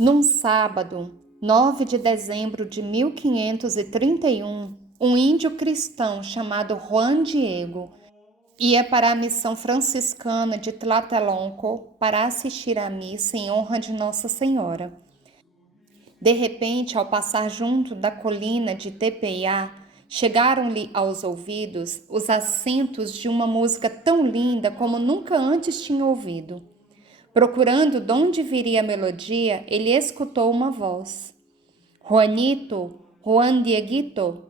Num sábado, 9 de dezembro de 1531, um índio cristão chamado Juan Diego ia para a missão franciscana de Tlatelolco para assistir à missa em honra de Nossa Senhora. De repente, ao passar junto da colina de Tepeia, chegaram-lhe aos ouvidos os acentos de uma música tão linda como nunca antes tinha ouvido. Procurando de onde viria a melodia, ele escutou uma voz. Juanito, Juan Dieguito.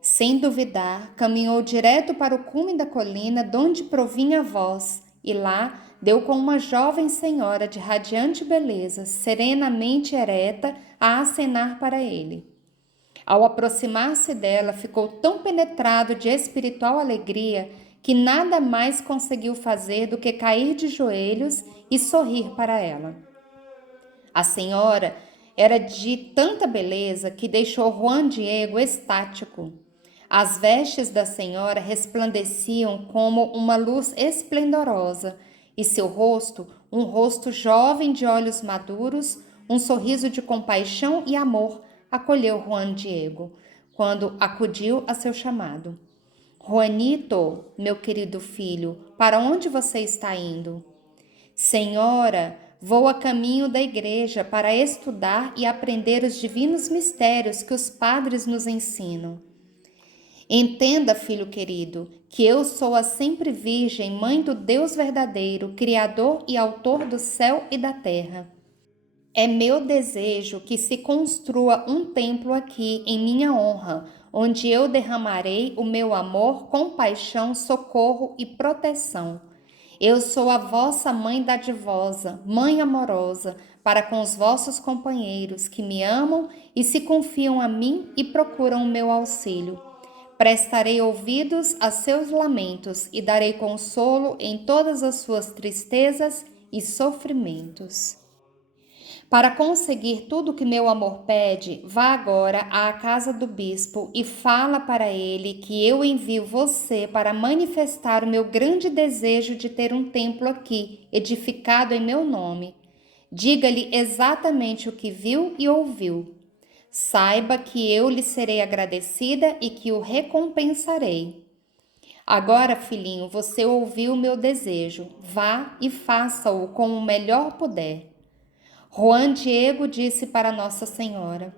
Sem duvidar, caminhou direto para o cume da colina de onde provinha a voz, e lá deu com uma jovem senhora de radiante beleza, serenamente ereta, a acenar para ele. Ao aproximar-se dela, ficou tão penetrado de espiritual alegria que nada mais conseguiu fazer do que cair de joelhos e sorrir para ela. A senhora era de tanta beleza que deixou Juan Diego estático. As vestes da senhora resplandeciam como uma luz esplendorosa, e seu rosto, um rosto jovem de olhos maduros, um sorriso de compaixão e amor, acolheu Juan Diego, quando acudiu a seu chamado. Juanito, meu querido filho, para onde você está indo? Senhora, vou a caminho da igreja para estudar e aprender os divinos mistérios que os padres nos ensinam. Entenda, filho querido, que eu sou a sempre Virgem, mãe do Deus verdadeiro, Criador e Autor do céu e da terra. É meu desejo que se construa um templo aqui em minha honra, onde eu derramarei o meu amor, compaixão, socorro e proteção. Eu sou a vossa mãe dadivosa, mãe amorosa, para com os vossos companheiros que me amam e se confiam a mim e procuram o meu auxílio. Prestarei ouvidos a seus lamentos e darei consolo em todas as suas tristezas e sofrimentos. Para conseguir tudo o que meu amor pede, vá agora à casa do bispo e fala para ele que eu envio você para manifestar o meu grande desejo de ter um templo aqui, edificado em meu nome. Diga-lhe exatamente o que viu e ouviu. Saiba que eu lhe serei agradecida e que o recompensarei. Agora, filhinho, você ouviu o meu desejo. Vá e faça-o como melhor puder. Juan Diego disse para Nossa Senhora: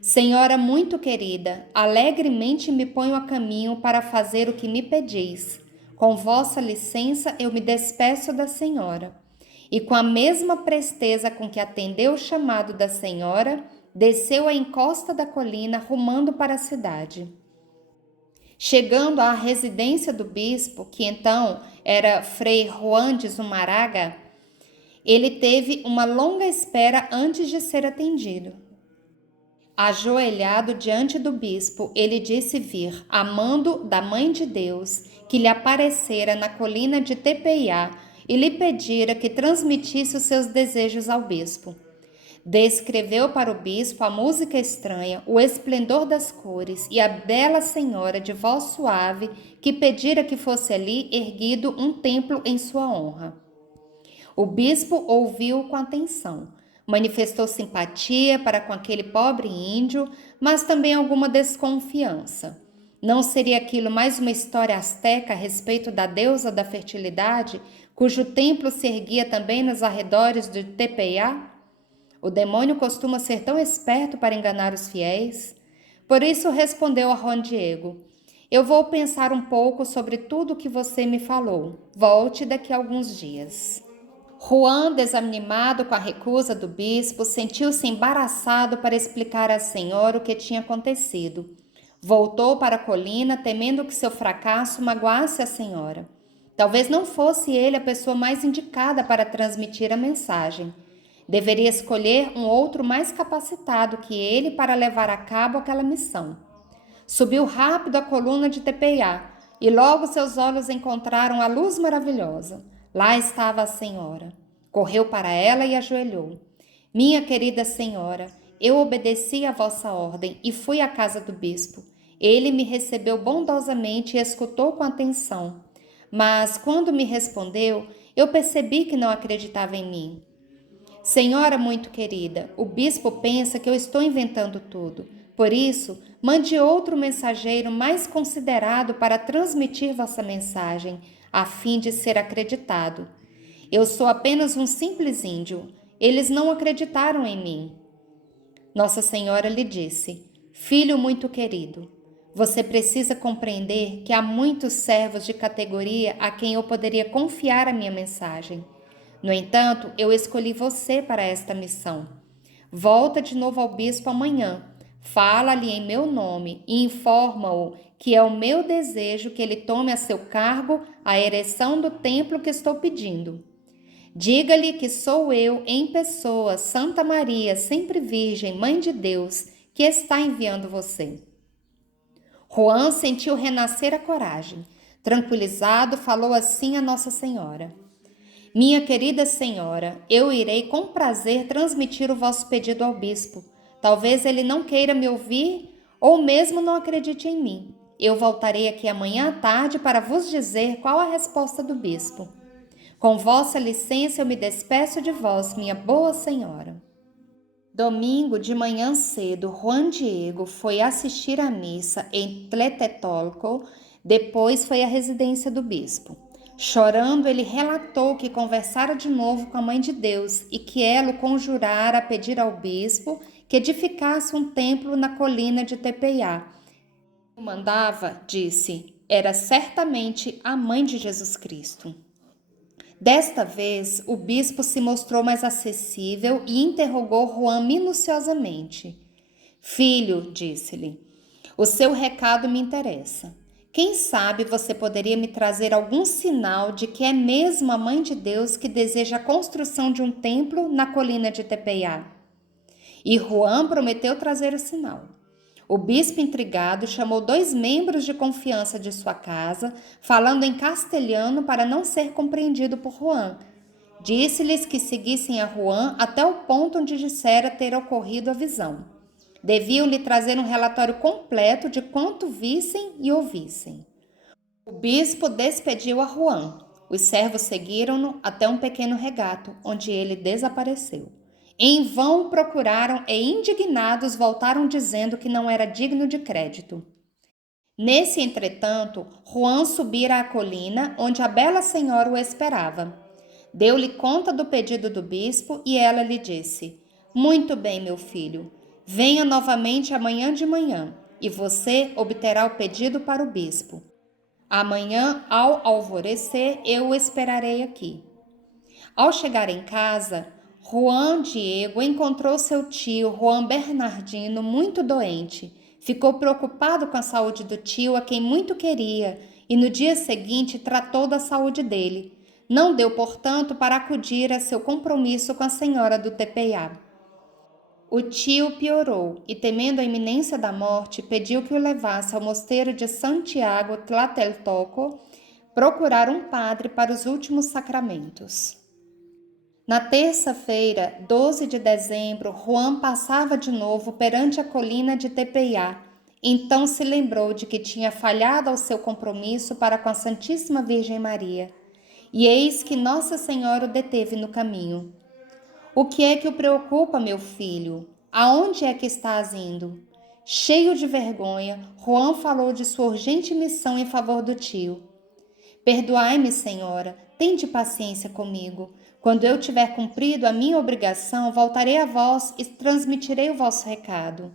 Senhora muito querida, alegremente me ponho a caminho para fazer o que me pedis. Com vossa licença, eu me despeço da senhora. E com a mesma presteza com que atendeu o chamado da senhora, desceu a encosta da colina rumando para a cidade. Chegando à residência do bispo, que então era Frei Juan de Zumaraga, ele teve uma longa espera antes de ser atendido. Ajoelhado diante do bispo, ele disse vir, amando da Mãe de Deus, que lhe aparecera na colina de Tepeia e lhe pedira que transmitisse os seus desejos ao bispo. Descreveu para o bispo a música estranha, o esplendor das cores e a bela senhora de voz suave que pedira que fosse ali erguido um templo em sua honra. O bispo ouviu com atenção, manifestou simpatia para com aquele pobre índio, mas também alguma desconfiança. Não seria aquilo mais uma história asteca a respeito da deusa da fertilidade, cujo templo se erguia também nos arredores de Tepeia? O demônio costuma ser tão esperto para enganar os fiéis. Por isso respondeu a Juan Diego: Eu vou pensar um pouco sobre tudo o que você me falou. Volte daqui a alguns dias. Juan, desanimado com a recusa do bispo, sentiu-se embaraçado para explicar à senhora o que tinha acontecido. Voltou para a colina, temendo que seu fracasso magoasse a senhora. Talvez não fosse ele a pessoa mais indicada para transmitir a mensagem. Deveria escolher um outro mais capacitado que ele para levar a cabo aquela missão. Subiu rápido a coluna de Tepeia e logo seus olhos encontraram a luz maravilhosa. Lá estava a senhora. Correu para ela e ajoelhou. Minha querida senhora, eu obedeci à vossa ordem e fui à casa do bispo. Ele me recebeu bondosamente e escutou com atenção. Mas quando me respondeu, eu percebi que não acreditava em mim. Senhora muito querida, o bispo pensa que eu estou inventando tudo. Por isso, mande outro mensageiro mais considerado para transmitir vossa mensagem, a fim de ser acreditado. Eu sou apenas um simples índio. Eles não acreditaram em mim. Nossa Senhora lhe disse: Filho muito querido, você precisa compreender que há muitos servos de categoria a quem eu poderia confiar a minha mensagem. No entanto, eu escolhi você para esta missão. Volta de novo ao bispo amanhã. Fala-lhe em meu nome e informa-o que é o meu desejo que ele tome a seu cargo a ereção do templo que estou pedindo. Diga-lhe que sou eu, em pessoa, Santa Maria, sempre Virgem, Mãe de Deus, que está enviando você. Juan sentiu renascer a coragem. Tranquilizado, falou assim a Nossa Senhora: Minha querida senhora, eu irei com prazer transmitir o vosso pedido ao bispo. Talvez ele não queira me ouvir ou mesmo não acredite em mim. Eu voltarei aqui amanhã à tarde para vos dizer qual a resposta do bispo. Com vossa licença eu me despeço de vós, minha boa senhora. Domingo de manhã cedo, Juan Diego foi assistir à missa em Tlatelolco, depois foi à residência do bispo. Chorando, ele relatou que conversara de novo com a Mãe de Deus e que ela o conjurara a pedir ao bispo que edificasse um templo na colina de Tepeiá. O mandava, disse, era certamente a Mãe de Jesus Cristo. Desta vez, o bispo se mostrou mais acessível e interrogou Juan minuciosamente. Filho, disse-lhe, o seu recado me interessa. Quem sabe você poderia me trazer algum sinal de que é mesmo a Mãe de Deus que deseja a construção de um templo na colina de Tepeiá? E Juan prometeu trazer o sinal. O bispo intrigado chamou 2 membros de confiança de sua casa, falando em castelhano para não ser compreendido por Juan. Disse-lhes que seguissem a Juan até o ponto onde dissera ter ocorrido a visão. Deviam-lhe trazer um relatório completo de quanto vissem e ouvissem. O bispo despediu a Juan. Os servos seguiram-no até um pequeno regato, onde ele desapareceu. Em vão procuraram e, indignados, voltaram dizendo que não era digno de crédito. Nesse, entretanto, Juan subira à colina, onde a bela senhora o esperava. Deu-lhe conta do pedido do bispo e ela lhe disse: Muito bem, meu filho, venha novamente amanhã de manhã, e você obterá o pedido para o bispo. Amanhã, ao alvorecer, eu o esperarei aqui. Ao chegar em casa, Juan Diego encontrou seu tio, Juan Bernardino, muito doente. Ficou preocupado com a saúde do tio, a quem muito queria, e no dia seguinte tratou da saúde dele. Não deu, portanto, para acudir a seu compromisso com a senhora do Tepeiá. O tio piorou e, temendo a iminência da morte, pediu que o levasse ao mosteiro de Santiago Tlatelolco procurar um padre para os últimos sacramentos. Na terça-feira, 12 de dezembro, Juan passava de novo perante a colina de Tepeiá. Então se lembrou de que tinha falhado ao seu compromisso para com a Santíssima Virgem Maria. E eis que Nossa Senhora o deteve no caminho. O que é que o preocupa, meu filho? Aonde é que estás indo? Cheio de vergonha, Juan falou de sua urgente missão em favor do tio. Perdoai-me, senhora, tende paciência comigo. Quando eu tiver cumprido a minha obrigação, voltarei a vós e transmitirei o vosso recado.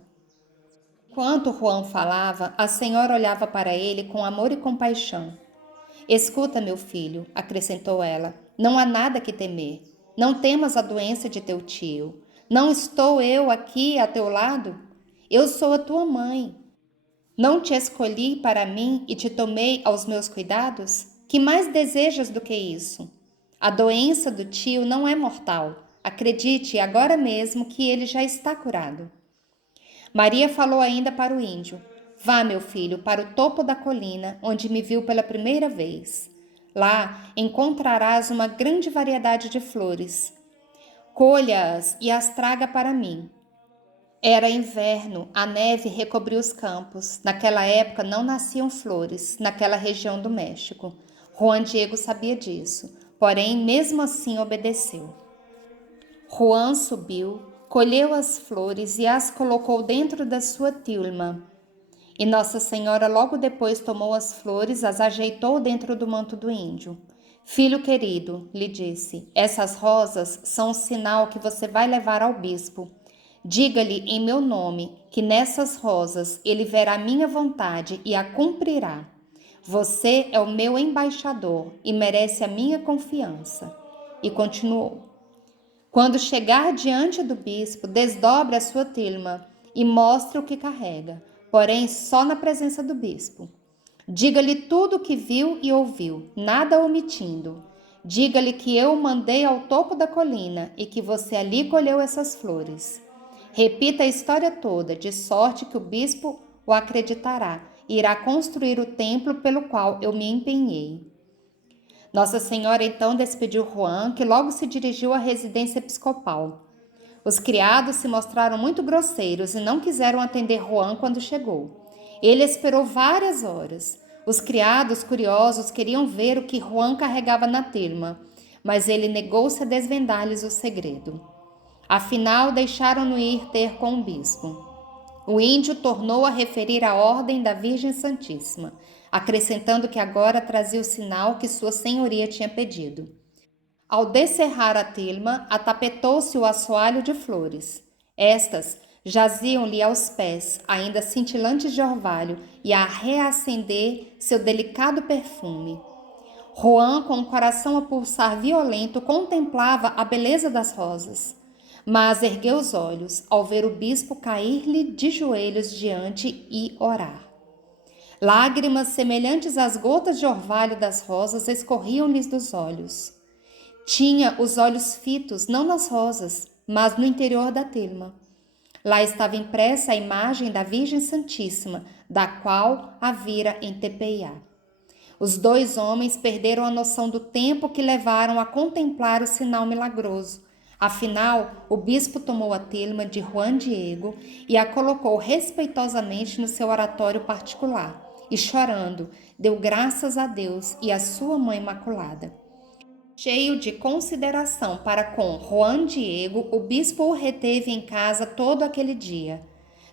Enquanto Juan falava, a senhora olhava para ele com amor e compaixão. Escuta, meu filho, acrescentou ela, não há nada que temer. Não temas a doença de teu tio. Não estou eu aqui a teu lado? Eu sou a tua mãe. Não te escolhi para mim e te tomei aos meus cuidados? Que mais desejas do que isso? A doença do tio não é mortal. Acredite agora mesmo que ele já está curado. Maria falou ainda para o índio: Vá, meu filho, para o topo da colina, onde me viu pela primeira vez. Lá encontrarás uma grande variedade de flores. Colha-as e as traga para mim. Era inverno, a neve recobriu os campos. Naquela época não nasciam flores, naquela região do México. Juan Diego sabia disso, porém, mesmo assim obedeceu. Juan subiu, colheu as flores e as colocou dentro da sua tilma. E Nossa Senhora logo depois tomou as flores, as ajeitou dentro do manto do índio. Filho querido, lhe disse, essas rosas são o sinal que você vai levar ao bispo. Diga-lhe em meu nome que nessas rosas ele verá minha vontade e a cumprirá. Você é o meu embaixador e merece a minha confiança. E continuou. Quando chegar diante do bispo, desdobre a sua tilma e mostre o que carrega, porém só na presença do bispo. Diga-lhe tudo o que viu e ouviu, nada omitindo. Diga-lhe que eu o mandei ao topo da colina e que você ali colheu essas flores. Repita a história toda, de sorte que o bispo o acreditará e irá construir o templo pelo qual eu me empenhei. Nossa Senhora então despediu Juan, que logo se dirigiu à residência episcopal. Os criados se mostraram muito grosseiros e não quiseram atender Juan quando chegou. Ele esperou várias horas. Os criados, curiosos, queriam ver o que Juan carregava na tilma, mas ele negou-se a desvendar-lhes o segredo. Afinal, deixaram-no ir ter com o bispo. O índio tornou a referir a ordem da Virgem Santíssima, acrescentando que agora trazia o sinal que sua senhoria tinha pedido. Ao descerrar a tilma, atapetou-se o assoalho de flores. Estas jaziam-lhe aos pés, ainda cintilantes de orvalho, e a reacender seu delicado perfume. Juan, com o coração a pulsar violento, contemplava a beleza das rosas. Mas ergueu os olhos ao ver o bispo cair-lhe de joelhos diante e orar. Lágrimas semelhantes às gotas de orvalho das rosas escorriam-lhes dos olhos. Tinha os olhos fitos não nas rosas, mas no interior da tilma. Lá estava impressa a imagem da Virgem Santíssima, da qual a vira em Tepeia. Os dois homens perderam a noção do tempo que levaram a contemplar o sinal milagroso. Afinal, o bispo tomou a tilma de Juan Diego e a colocou respeitosamente no seu oratório particular e, chorando, deu graças a Deus e à sua Mãe Imaculada. Cheio de consideração para com Juan Diego, o bispo o reteve em casa todo aquele dia.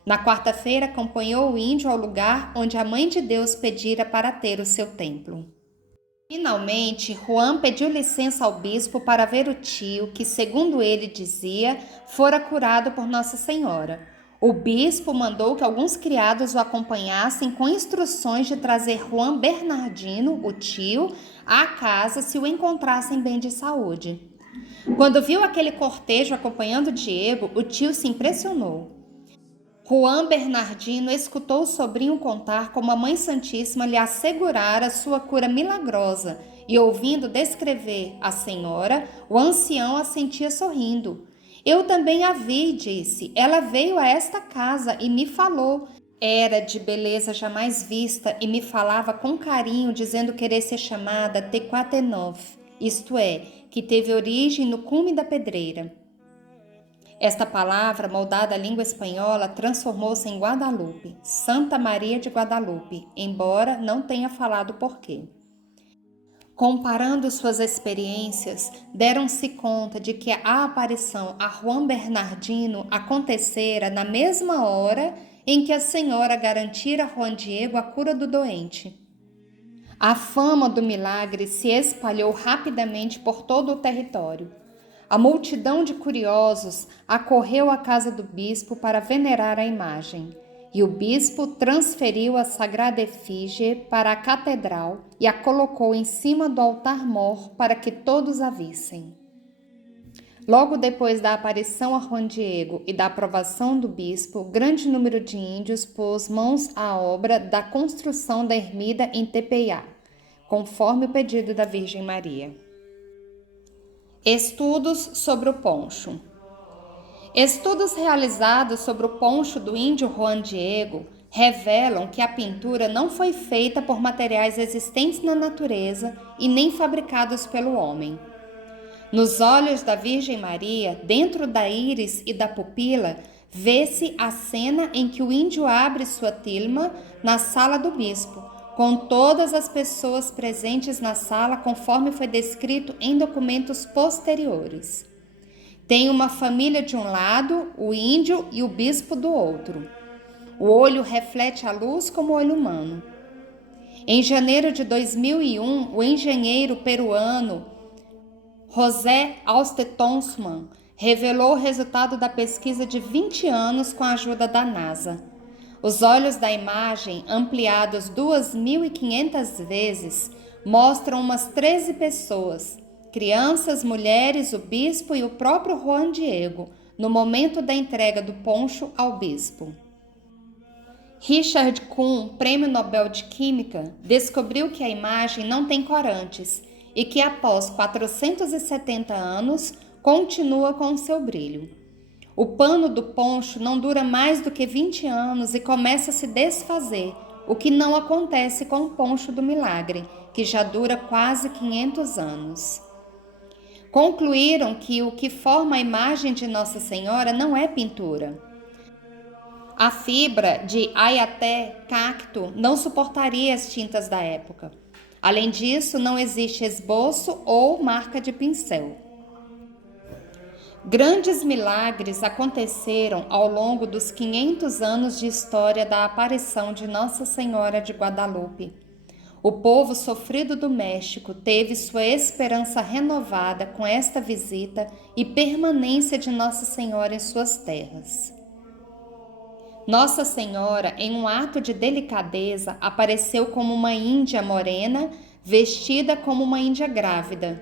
Na quarta-feira, acompanhou o índio ao lugar onde a Mãe de Deus pedira para ter o seu templo. Finalmente, Juan pediu licença ao bispo para ver o tio, que, segundo ele dizia, fora curado por Nossa Senhora. O bispo mandou que alguns criados o acompanhassem com instruções de trazer Juan Bernardino, o tio, à casa se o encontrassem bem de saúde. Quando viu aquele cortejo acompanhando Diego, o tio se impressionou. Juan Bernardino escutou o sobrinho contar como a Mãe Santíssima lhe assegurara sua cura milagrosa e, ouvindo descrever a senhora, o ancião assentia sorrindo. Eu também a vi, disse. Ela veio a esta casa e me falou. Era de beleza jamais vista e me falava com carinho, dizendo querer ser chamada Tequatenov, isto é, que teve origem no cume da pedreira. Esta palavra, moldada à língua espanhola, transformou-se em Guadalupe, Santa Maria de Guadalupe, embora não tenha falado porquê. Comparando suas experiências, deram-se conta de que a aparição a Juan Bernardino acontecera na mesma hora em que a senhora garantira a Juan Diego a cura do doente. A fama do milagre se espalhou rapidamente por todo o território. A multidão de curiosos acorreu à casa do bispo para venerar a imagem, e o bispo transferiu a sagrada efígie para a catedral e a colocou em cima do altar-mor para que todos a vissem. Logo depois da aparição a Juan Diego e da aprovação do bispo, grande número de índios pôs mãos à obra da construção da ermida em Tepeia, conforme o pedido da Virgem Maria. Estudos sobre o poncho. Estudos realizados sobre o poncho do índio Juan Diego revelam que a pintura não foi feita por materiais existentes na natureza e nem fabricados pelo homem. Nos olhos da Virgem Maria, dentro da íris e da pupila, vê-se a cena em que o índio abre sua tilma na sala do bispo, com todas as pessoas presentes na sala, conforme foi descrito em documentos posteriores. Tem uma família de um lado, o índio e o bispo do outro. O olho reflete a luz como o olho humano. Em janeiro de 2001, o engenheiro peruano José Alstetonsman revelou o resultado da pesquisa de 20 anos com a ajuda da NASA. Os olhos da imagem, ampliados 2.500 vezes, mostram umas 13 pessoas, crianças, mulheres, o bispo e o próprio Juan Diego, no momento da entrega do poncho ao bispo. Richard Kuhn, Prêmio Nobel de Química, descobriu que a imagem não tem corantes e que após 470 anos continua com seu brilho. O pano do poncho não dura mais do que 20 anos e começa a se desfazer, o que não acontece com o poncho do milagre, que já dura quase 500 anos. Concluíram que o que forma a imagem de Nossa Senhora não é pintura. A fibra de Ayaté cacto não suportaria as tintas da época. Além disso, não existe esboço ou marca de pincel. Grandes milagres aconteceram ao longo dos 500 anos de história da aparição de Nossa Senhora de Guadalupe. O povo sofrido do México teve sua esperança renovada com esta visita e permanência de Nossa Senhora em suas terras. Nossa Senhora, em um ato de delicadeza, apareceu como uma índia morena, vestida como uma índia grávida.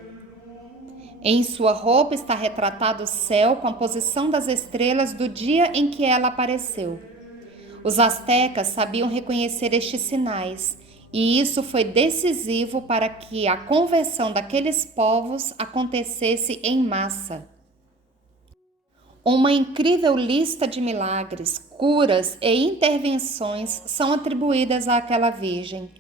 Em sua roupa está retratado o céu com a posição das estrelas do dia em que ela apareceu. Os astecas sabiam reconhecer estes sinais, e isso foi decisivo para que a conversão daqueles povos acontecesse em massa. Uma incrível lista de milagres, curas e intervenções são atribuídas àquela Virgem.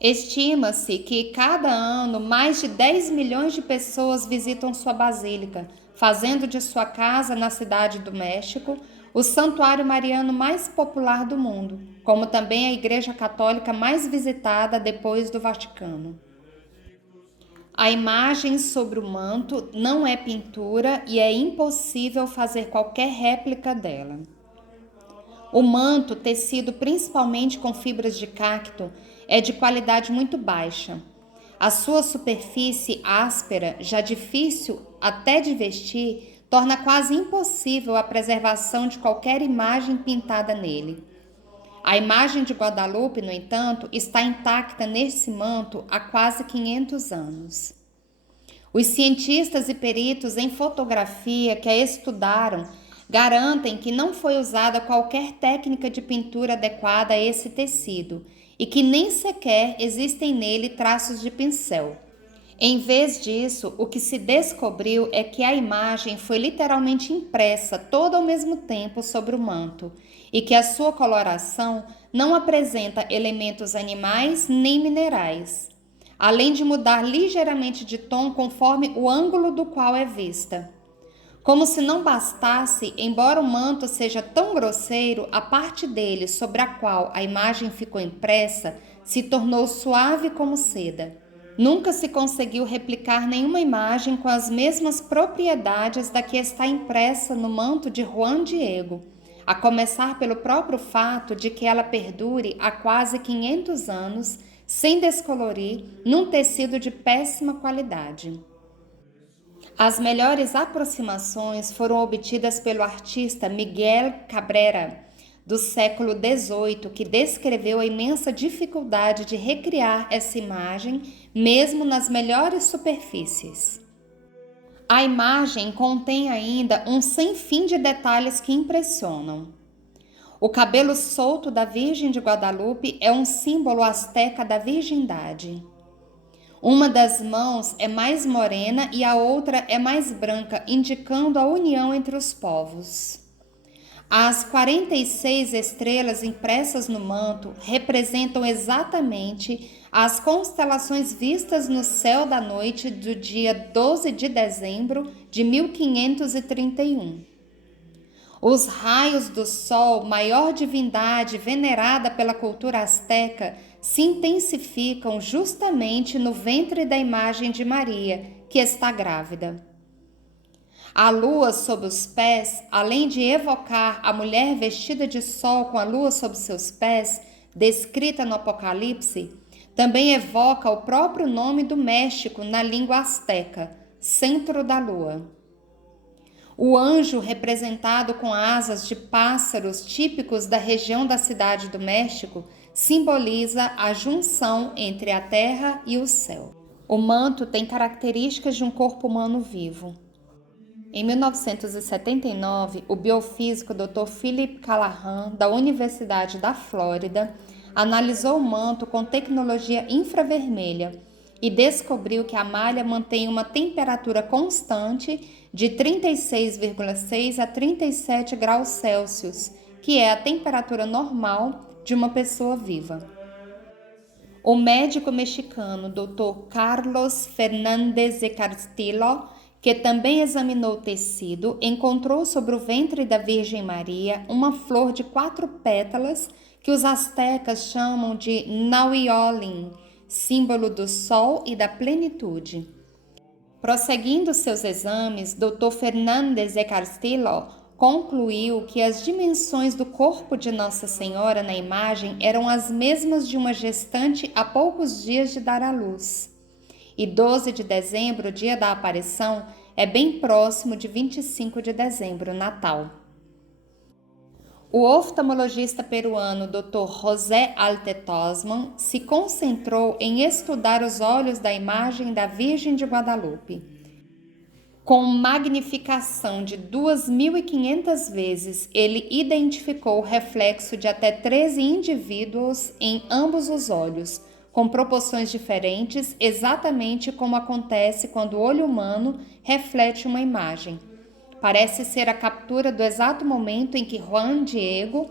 Estima-se que cada ano mais de 10 milhões de pessoas visitam sua basílica, fazendo de sua casa na Cidade do México o santuário mariano mais popular do mundo, como também a igreja católica mais visitada depois do Vaticano. A imagem sobre o manto não é pintura e é impossível fazer qualquer réplica dela. O manto, tecido principalmente com fibras de cacto, é de qualidade muito baixa. A sua superfície áspera, já difícil até de vestir, torna quase impossível a preservação de qualquer imagem pintada nele. A imagem de Guadalupe, no entanto, está intacta nesse manto há quase 500 anos. Os cientistas e peritos em fotografia que a estudaram garantem que não foi usada qualquer técnica de pintura adequada a esse tecido e que nem sequer existem nele traços de pincel. Em vez disso, o que se descobriu é que a imagem foi literalmente impressa toda ao mesmo tempo sobre o manto e que a sua coloração não apresenta elementos animais nem minerais, além de mudar ligeiramente de tom conforme o ângulo do qual é vista. Como se não bastasse, embora o manto seja tão grosseiro, a parte dele sobre a qual a imagem ficou impressa se tornou suave como seda. Nunca se conseguiu replicar nenhuma imagem com as mesmas propriedades da que está impressa no manto de Juan Diego, a começar pelo próprio fato de que ela perdure há quase 500 anos, sem descolorir, num tecido de péssima qualidade. As melhores aproximações foram obtidas pelo artista Miguel Cabrera, do século XVIII, que descreveu a imensa dificuldade de recriar essa imagem, mesmo nas melhores superfícies. A imagem contém ainda um sem fim de detalhes que impressionam. O cabelo solto da Virgem de Guadalupe é um símbolo asteca da virgindade. Uma das mãos é mais morena e a outra é mais branca, indicando a união entre os povos. As 46 estrelas impressas no manto representam exatamente as constelações vistas no céu da noite do dia 12 de dezembro de 1531. Os raios do sol, maior divindade venerada pela cultura asteca, se intensificam justamente no ventre da imagem de Maria, que está grávida. A lua sob os pés, além de evocar a mulher vestida de sol com a lua sob seus pés, descrita no Apocalipse, também evoca o próprio nome do México na língua asteca, centro da lua. O anjo, representado com asas de pássaros típicos da região da Cidade do México, simboliza a junção entre a terra e o céu. O manto tem características de um corpo humano vivo. Em 1979, o biofísico Dr. Philip Callahan, da Universidade da Flórida, analisou o manto com tecnologia infravermelha e descobriu que a malha mantém uma temperatura constante de 36,6 a 37 graus Celsius, que é a temperatura normal de uma pessoa viva. O médico mexicano Dr. Carlos Fernández de Castillo, que também examinou o tecido, encontrou sobre o ventre da Virgem Maria uma flor de 4 pétalas que os astecas chamam de Nahuiolin, símbolo do sol e da plenitude. Prosseguindo seus exames, Dr. Fernández de Castillo concluiu que as dimensões do corpo de Nossa Senhora na imagem eram as mesmas de uma gestante há poucos dias de dar à luz. E 12 de dezembro, dia da aparição, é bem próximo de 25 de dezembro, Natal. O oftalmologista peruano Dr. José Alte Tosman se concentrou em estudar os olhos da imagem da Virgem de Guadalupe. Com magnificação de 2.500 vezes, ele identificou o reflexo de até 13 indivíduos em ambos os olhos, com proporções diferentes, exatamente como acontece quando o olho humano reflete uma imagem. Parece ser a captura do exato momento em que Juan Diego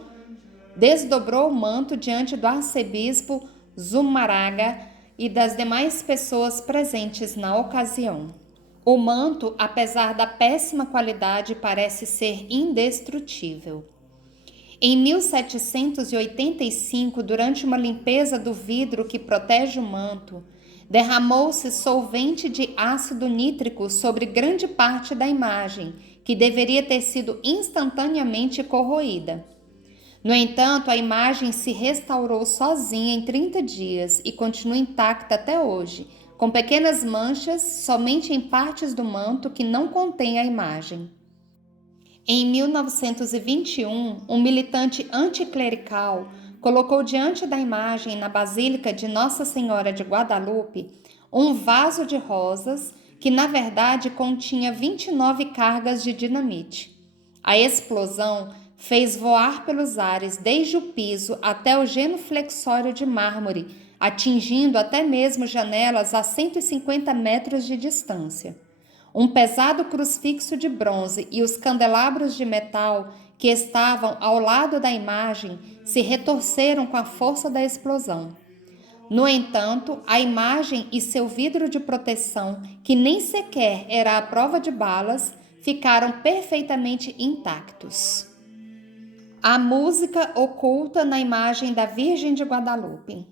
desdobrou o manto diante do arcebispo Zumárraga e das demais pessoas presentes na ocasião. O manto, apesar da péssima qualidade, parece ser indestrutível. Em 1785, durante uma limpeza do vidro que protege o manto, derramou-se solvente de ácido nítrico sobre grande parte da imagem, que deveria ter sido instantaneamente corroída. No entanto, a imagem se restaurou sozinha em 30 dias e continua intacta até hoje, com pequenas manchas somente em partes do manto que não contém a imagem. Em 1921, um militante anticlerical colocou diante da imagem na Basílica de Nossa Senhora de Guadalupe um vaso de rosas que na verdade continha 29 cargas de dinamite. A explosão fez voar pelos ares desde o piso até o genuflexório de mármore, atingindo até mesmo janelas a 150 metros de distância. Um pesado crucifixo de bronze e os candelabros de metal que estavam ao lado da imagem se retorceram com a força da explosão. No entanto, a imagem e seu vidro de proteção, que nem sequer era à prova de balas, ficaram perfeitamente intactos. A música oculta na imagem da Virgem de Guadalupe.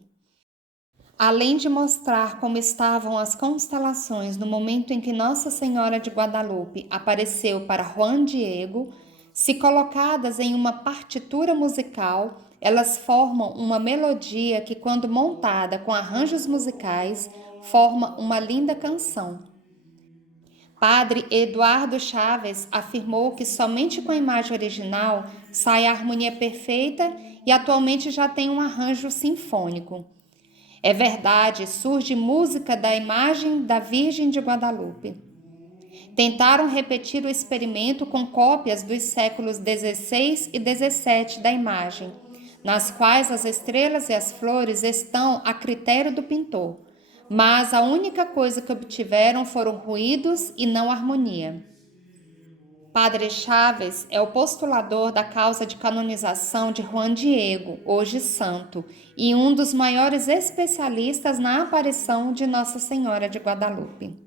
Além de mostrar como estavam as constelações no momento em que Nossa Senhora de Guadalupe apareceu para Juan Diego, se colocadas em uma partitura musical, elas formam uma melodia que, quando montada com arranjos musicais, forma uma linda canção. Padre Eduardo Chaves afirmou que somente com a imagem original sai a harmonia perfeita e atualmente já tem um arranjo sinfônico. É verdade, surge música da imagem da Virgem de Guadalupe. Tentaram repetir o experimento com cópias dos séculos XVI e XVII da imagem, nas quais as estrelas e as flores estão a critério do pintor, mas a única coisa que obtiveram foram ruídos e não harmonia. Padre Chaves é o postulador da causa de canonização de Juan Diego, hoje santo, e um dos maiores especialistas na aparição de Nossa Senhora de Guadalupe.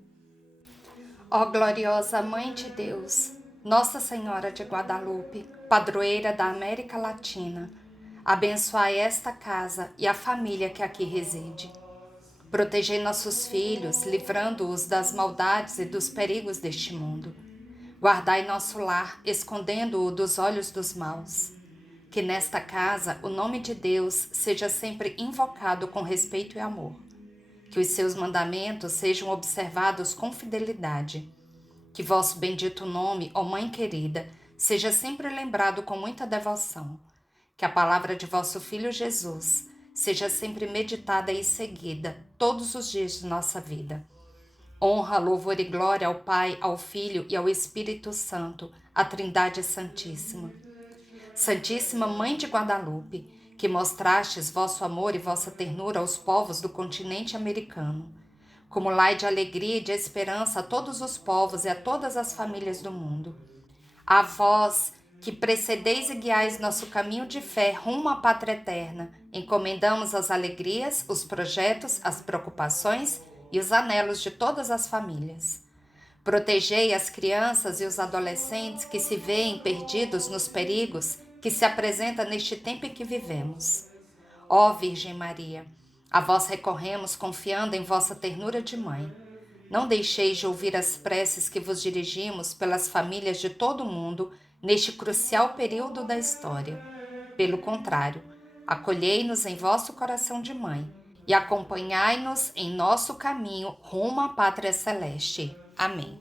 Ó gloriosa Mãe de Deus, Nossa Senhora de Guadalupe, padroeira da América Latina, abençoai esta casa e a família que aqui reside. Protegei nossos filhos, livrando-os das maldades e dos perigos deste mundo. Guardai nosso lar, escondendo-o dos olhos dos maus. Que nesta casa o nome de Deus seja sempre invocado com respeito e amor. Que os seus mandamentos sejam observados com fidelidade. Que vosso bendito nome, ó Mãe querida, seja sempre lembrado com muita devoção. Que a palavra de vosso Filho Jesus seja sempre meditada e seguida todos os dias de nossa vida. Honra, louvor e glória ao Pai, ao Filho e ao Espírito Santo, a Trindade Santíssima. Santíssima Mãe de Guadalupe, que mostrastes vosso amor e vossa ternura aos povos do continente americano, acumulai de alegria e de esperança a todos os povos e a todas as famílias do mundo. A vós, que precedeis e guiais nosso caminho de fé rumo à pátria eterna, encomendamos as alegrias, os projetos, as preocupações e os anelos de todas as famílias. Protegei as crianças e os adolescentes que se veem perdidos nos perigos que se apresentam neste tempo em que vivemos. Ó Virgem Maria, a vós recorremos confiando em vossa ternura de mãe. Não deixeis de ouvir as preces que vos dirigimos pelas famílias de todo o mundo neste crucial período da história. Pelo contrário, acolhei-nos em vosso coração de mãe e acompanhai-nos em nosso caminho rumo à pátria celeste. Amém.